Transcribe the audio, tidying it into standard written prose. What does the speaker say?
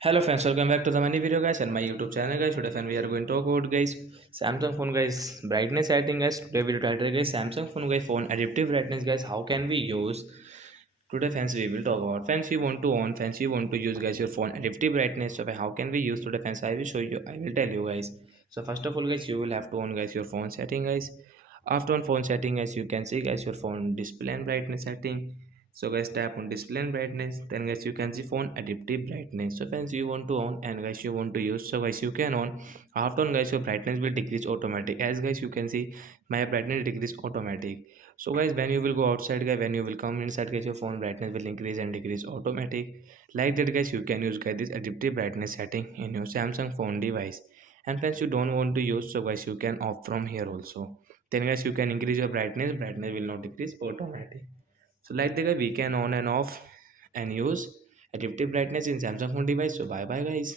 Hello friends, welcome back to the many video guys and my YouTube channel guys. Today friend we are going to talk about guys Samsung phone guys brightness setting guys. Today video title guys Samsung phone guys phone adaptive brightness guys. How can we use? Today friends we will talk about friends you want to on friends you want to use guys your phone adaptive brightness. So how can we use today friends? I will show you. I will tell you guys. So first of all guys you will have to on guys your phone setting guys. After on phone setting guys you can see guys your phone display and brightness setting. So guys tap on display and brightness, then guys you can see phone adaptive brightness. So friends you want to on and guys you want to use, so guys you can on. After on guys your brightness will decrease automatic, as guys you can see my brightness decrease automatic. So guys when you will go outside guys, when you will come inside guys, your phone brightness will increase and decrease automatic. Like that guys you can use guys this adaptive brightness setting in your Samsung phone device. And friends you don't want to use, so guys you can off from here also. Then guys you can increase your brightness will not decrease automatic. So like the guy we can on and off and use adaptive brightness in Samsung phone device. So bye bye guys.